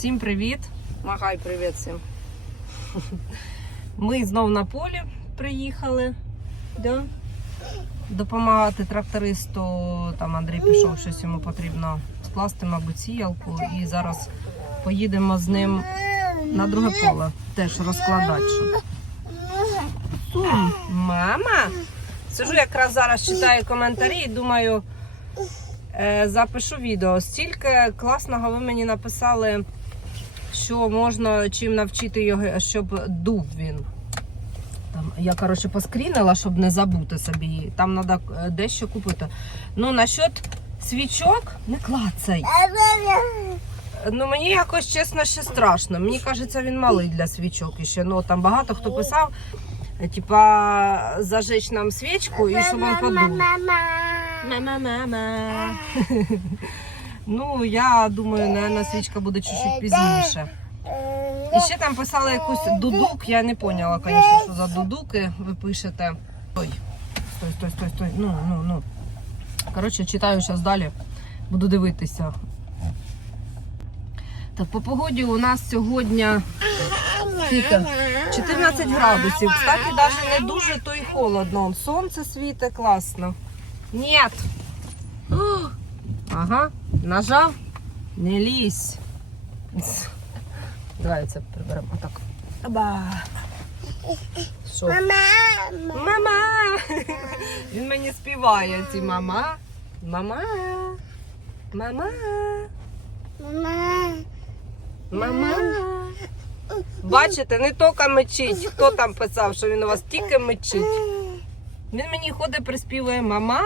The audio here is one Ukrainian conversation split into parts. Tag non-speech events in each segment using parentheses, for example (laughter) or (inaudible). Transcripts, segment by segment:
Всім привіт! Махай, привіт всім. Ми знов на полі приїхали. Да? Допомагати трактористу. Там Андрій пішов, щось йому потрібно скласти, мабуть, сіялку. І зараз поїдемо з ним на друге поле. Теж. Сум. Мама! Сижу якраз зараз читаю коментарі і думаю, е, запишу відео. Стільки класного ви мені написали, що можна чим навчити його, щоб дув він. Там, я, коротше, поскрінила, щоб не забути собі. Там треба дещо купити. Ну, насчет свічок, не клацай. Ну, мені якось чесно ще страшно. Мені кажеться, він малий для свічок іще. Ну, там багато хто писав, типа, зажечь нам свічку і щоб він подув. Мама, мама. Ну, я думаю, наверное, свічка буде чуть-чуть пізніше. І ще там писали якусь дудук, я не поняла, звісно, що за дудуки ви пишете. Ой, стой, стой, стой, стой. Ну, ну, ну. Коротше, читаю зараз далі. Буду дивитися. Так, по погоді у нас сьогодні скільки? 14 градусів. Кстати, навіть не дуже то й холодно. Сонце світить класно. О, (gasps) Ага, нажав. Не лізь. Давай це приберемо. Отак. Аба. Що? Мама! Він мені співає ці мама. Мама. Мама. Мама. Бачите, не тільки мечить. Хто там писав, що він у вас тільки мечить? Він мені ходить, приспівує мама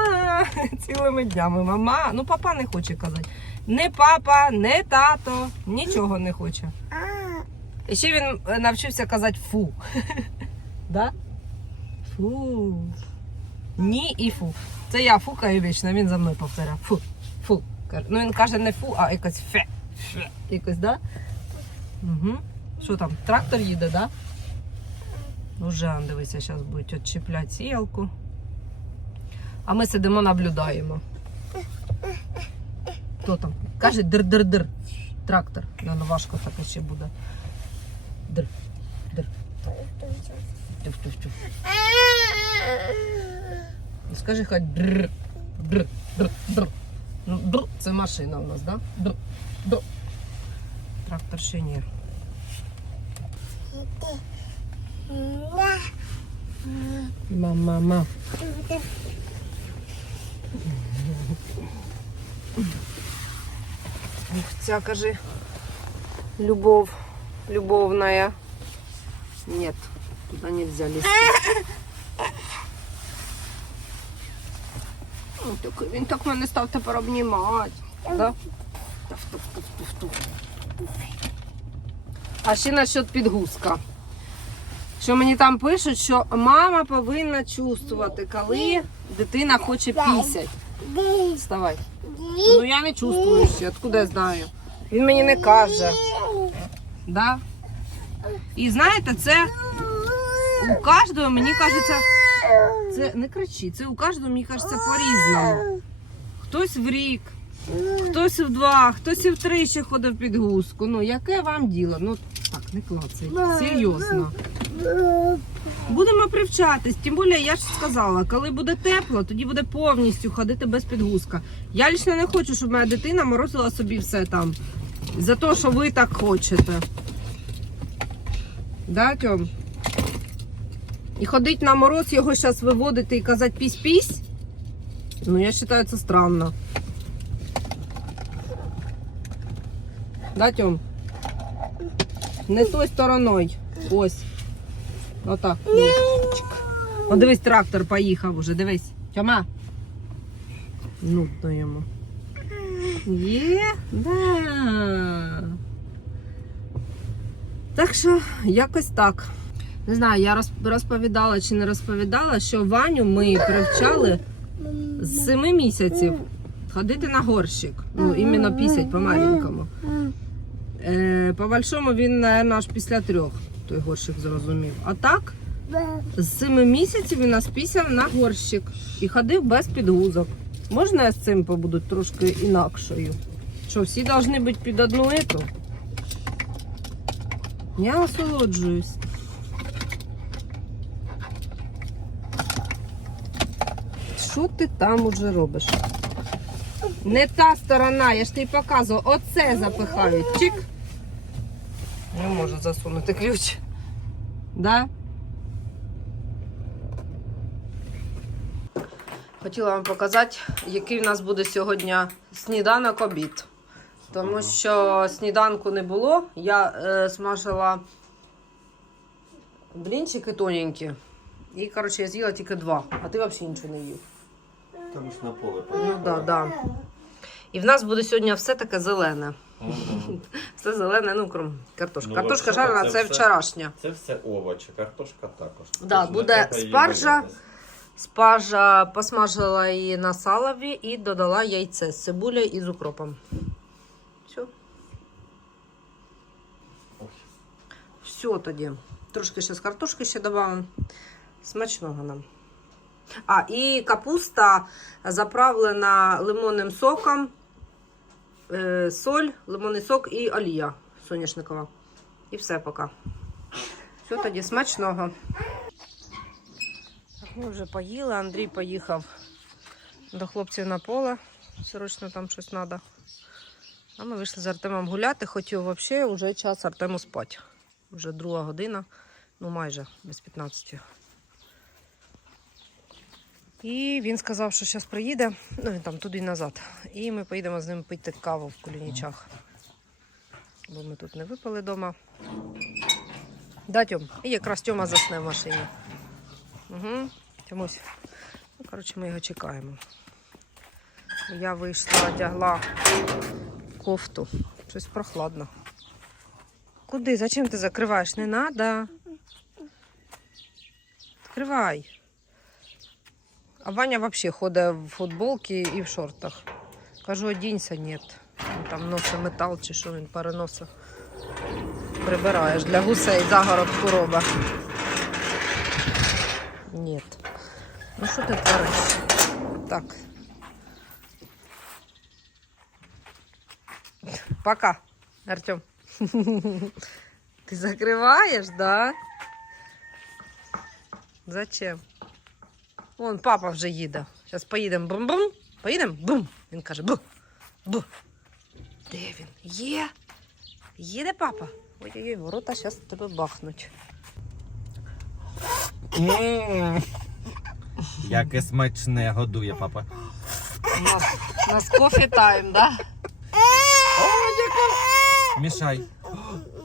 (laughs) цілими днями. Мама. Ну, папа не хоче казати. Не папа, не тато, нічого не хоче. І ще він е, навчився казати фу. (laughs) Да? Фу. Ні і фу. Це я фукаю вічно, він за мною повторяє. Фу. Фу. Ну він каже не фу, а якось фе. Фе. Якось, да? Угу. Що там? Трактор їде, да? Уже, дивися, зараз будуть відчіпляти сіялку. А ми сидимо, наблюдаємо. Хто там? Каже дир-дир-дир. Трактор. Ну, ну, важко таке ще буде. Дир. Дир. Тюф-тюф-тюф. Ну, Скажи хай др. Др. Др. Др. Ну, др. Це машина у нас, да? Др. Др. Трактор ще ні. Мама-ма. Ух, ця, кажи, любов, любовная. Нет, туда нельзя лезть. Так, він так мене став тепер обнімати. Да? Туф-туф-туф-туф-туф. А ще насчет підгузка. Що мені там пишуть, що мама повинна чувствувати, коли дитина хоче пісять. Вставай. Ну я не чувствую ще, откуда я знаю. Він мені не каже. Да? І знаєте, це у кожного, мені кажеться, це не кричи, це у кожного, мені кажеться, по-різному. Хтось в рік, хтось в два, хтось і в три ще ходив під гузку. Ну, яке вам діло? Ну так, не клацай. Серйозно. Будемо привчатись. Тим більше, я ж сказала, коли буде тепло, тоді буде повністю ходити без підгузка. Я лично не хочу, щоб моя дитина морозила собі все там. За те, що ви так хочете. Да, Тьом? І ходить на мороз, його зараз виводити і казати пісь-пісь. Ну, я вважаю, це странно. Да, Тьом? Не той стороною. Ось. Отак. дивись. О, дивись, трактор поїхав уже, дивись. Тьома. Ну, йому. Є, да. Так що, якось так. Не знаю, я розповідала чи не розповідала, що Ваню ми привчали з 7 місяців ходити на горщик. Ну, іменно пісять по-маленькому. Е, по большому він, наверное, аж після трьох той горщик зрозумів. А так, з 7 місяців він нас пісяв на горщик і ходив без підгузок. Можна я з цим побуду трошки інакшою? Що всі повинні бути під одну ету? Я насолоджуюсь. Що ти там уже робиш? Не та сторона, я ж тобі показував. Оце запихають. Чик. Не може засунути ключ. Да? Хотіла вам показати, який в нас буде сьогодні сніданок обід. Тому що сніданку не було. Я е, смажила блінчики тоненькі. І, коротше, я з'їла тільки два, а ти взагалі нічого не їв. Там ж на поле Ну да, да. І в нас буде сьогодні все таке зелене. (laughs) Все зелене, ну крім картошка. Ну, Картошка жарена це це все- вчорашня. Це все овочі, картошка також. Да, Тож не буде треба її спаржа. боятись. Спажа посмажила її на салові і додала яйце з цибулею і з укропом. Все. Ой. Все тоді. Трошки ще з картошки ще додамо. Смачного нам. А, і капуста заправлена лимонним соком, е, соль, лимонний сок і олія соняшникова. І все поки. Все тоді смачного. Так, Ми вже поїли, Андрій поїхав до хлопців на поле. Срочно там щось треба. А ми вийшли з Артемом гуляти, хотів взагалі вже час Артему спати. Вже друга година, ну майже без 15. І він сказав, що зараз приїде, ну він там туди і назад. І ми поїдемо з ним пити каву в Кулінічах. Бо ми тут не випили вдома. Да, Тьом. І якраз Тьома засне в машині. Угу. Тьомусь. Ну, коротше, ми його чекаємо. Я вийшла, одягла кофту. Щось прохладно. Куди? Зачем ти закриваєш? Не надо. Відкривай. А Ваня взагалі ходить в футболці і в шортах. Кажу, одінься, ні. Він там носить метал чи що він переносить. Прибираєш для гусей загородку роба. Ні. Ну що ти твориш? Так. Пока, Артем. (laughs) Ти закриваєш, да? Зачем? Вон папа вже їде. Зараз поїдемо бум-бум. Поїдемо? Бум. Він каже бу. Бу. Де він? Є. Їде папа. Ой-ой-ой, ворота зараз тебе бахнуть. Яке смачне годує папа. У нас, у нас кофе тайм, да? Мішай.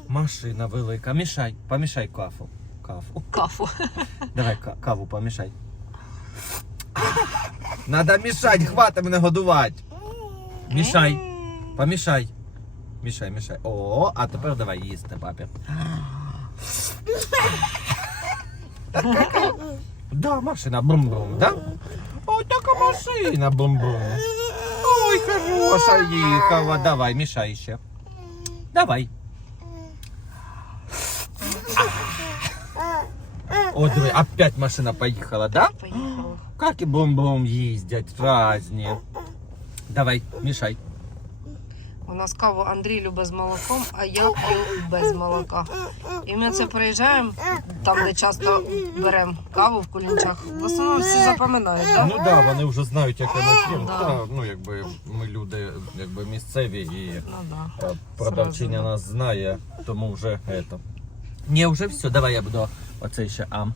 Машина велика. Мішай. Помішай кафу. Кафу. Кафу. Давай ка- каву помішай. Надо мішати, хвата мене годувати. Мішай. Помішай. Мішай, мішай. О, а тепер давай їсти, папі. Да, машина бум-бум, да? Ой, така машина бум-бум. Ой, хороша їхала. Давай, мішай ще. Давай. О, диви, опять машина поїхала, да? Как и бум-бум ездят разные. Давай, мешай. У нас каву Андрій любить з молоком, а я п'ю без молока. І ми це приїжджаємо, там, де часто беремо каву в кулінчах. В основному всі запам'ятають, так? Ну да, вони вже знають, як вона п'ємо. Да. Та, ну, якби ми люди якби місцеві і Ну да. е, продавчиня Сразу. нас знає, тому вже это. Ні, вже все, давай я буду оцей ще ам.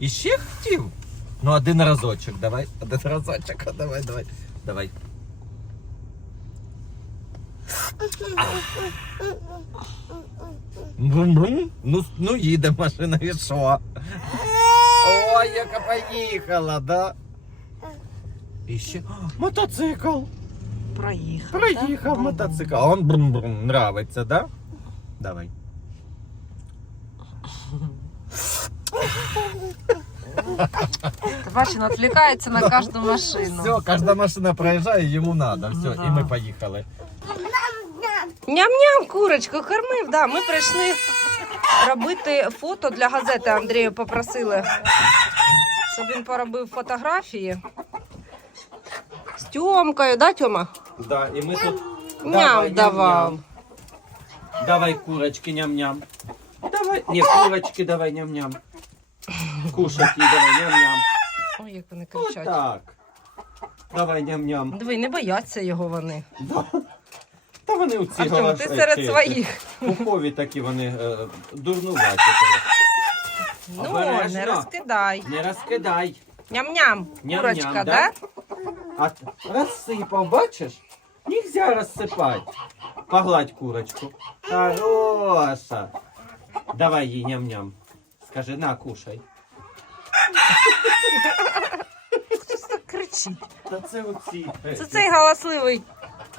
І ще хотів. Ну, один разочок, давай. Один разочок, (laughs) давай, давай. Давай. Бум-бум. Ну, ну їде машина і що? Ой, яка поїхала, да? І ще О, мотоцикл. Проїхав. Проїхав да? мотоцикл. А он брум-брум нравиться, да? Давай. Бачиш, він відвлікається на кожну машину. Все, кожна машина проїжджає, йому надо. Все, да. і ми поїхали. Ням-ням, курочку, кормив, да. Ми прийшли робити фото для газети. Андрію попросили, щоб він поробив фотографії. З Тьомкою, да, Тьома? Да, і ми тут. Ням давав. Давай курочки, ням-ням. Давай, не, курочки давай, ням-ням. Кушать їй давай, ням-ням. Ой, як вони кричать. так. Давай, ням-ням. Диви, не бояться його вони. Да. Та вони у ці Артем, ти серед своїх. Пухові такі вони е, дурнуваті. Ну, Обережно. не розкидай. Не розкидай. Ням-ням, Ням-ням, курочка, да? да? А т- розсипав, бачиш? Нельзя розсипати. Погладь курочку. Хороша. Давай їй ням-ням. Скажи, на, кушай. Кричить. Та це оці. Це цей галасливий,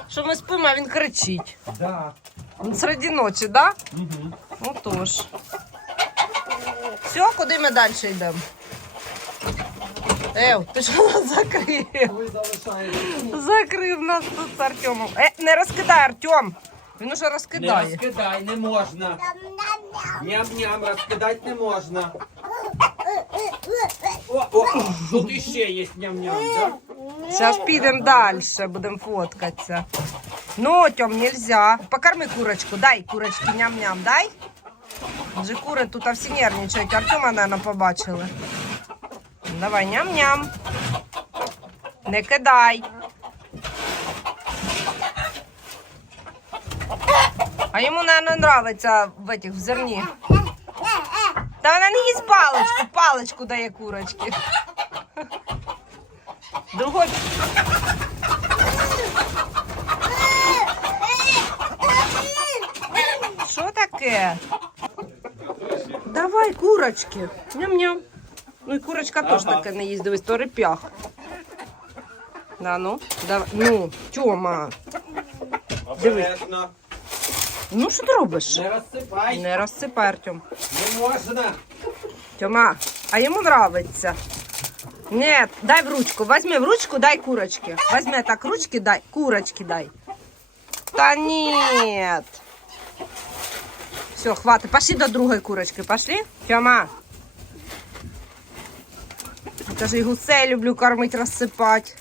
що ми спимо, а він кричить. Да. Він Серед ночі, да? Угу. Отож. Все, куди ми далі йдемо? Ев, ти що нас закрив? Ви залишаєте. Закрив нас тут з Артемом. Е, не розкидай, Артем. Він уже Не розкидає. розкидай, не можна. Ням-ням, розкидати не можна. О, тут іще є ням-ням, да? Зараз підемо далі, будемо фоткатися. Ну, Тьом, нельзя. Покорми курочку, дай курочки, ням-ням, дай. Адже кури тут всі нервничають. Артема, мабуть, побачили. Давай, ням-ням. Не кидай. А йому, мабуть, нравиться в этих в зерні. Та вона не їсть паличку, паличку дає курочки. Другой Що таке? Давай курочки. Ням-ням. Ну і курочка теж таке не їсть, дивись, то реп'ях. Да, ну, давай. Ну, Тьома. Дивись. Ну що ти робиш? Не розсипай. Не розсипай, Артем. Не можна. Тьома, а йому нравится. Нет, дай в ручку. Возьми в ручку, дай курочки. Возьми так ручки, дай. Курочки дай. Да нет. Все, хватит. Пошли до другой курочки. Пошли? Тьома. Скажи, гусей люблю кормить, розсипати.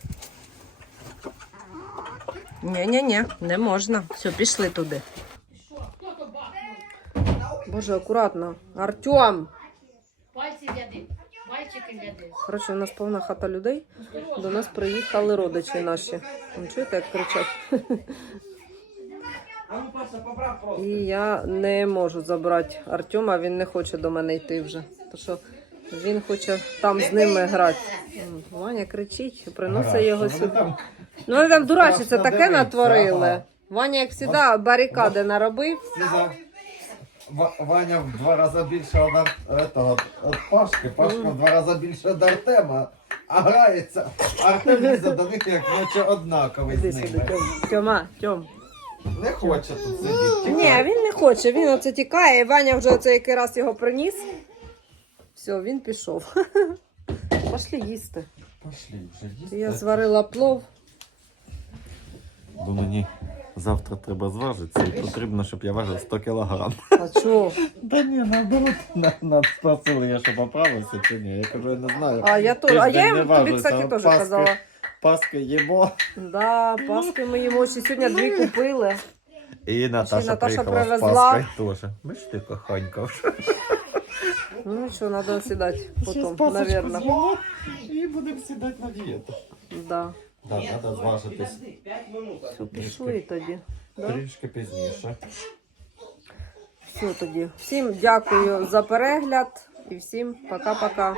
Ні-ні-ні, не можна. Все, пішли туди. Боже, акуратно. Артем. Пальці гляди, пальчики гляди. Коротше, у нас повна хата людей. До нас приїхали родичі наші. Ви чуєте, як кричать? Ну. І я не можу забрати Артема, він не хоче до мене йти вже. Тому що він хоче там з ними грати. Ваня кричить, приносить його сюди. Ну вони там дурачі, це таке натворили. Ваня, як завжди, барикади наробив. Ва- Ваня в два рази більше од, этого, Пашки, Пашка в два рази більше від Артема, а грається. Артем лізе до них як наче однаковий з ними. Тьома, Тьом. Не хоче тут сидіти. Ні, він не хоче, він оце тікає, і Ваня вже оце який раз його приніс. Все, він пішов. (laughs) Пошли їсти. Пошли вже їсти. Я зварила плов. Бо мені завтра треба зважитися і потрібно, щоб я важив 100 кілограм. А чого? Та ні, наоборот, на, на спросили я, що поправився чи ні. Я кажу, я не знаю. А я теж. А я їм тобі, кстати, теж Паски- казала. Паски їмо. Да, паски ми їмо ще сьогодні дві купили. І Наташа, Наташа приїхала привезла. з Паскою теж. Ми ж ти коханька вже. Ну нічого, треба сідати потім, з'їмо і будемо сідати на дієту. Да. Так, треба зважитись Все, пішли тоді. трішки пізніше. Все тоді. Всім дякую за перегляд і всім пока-пока.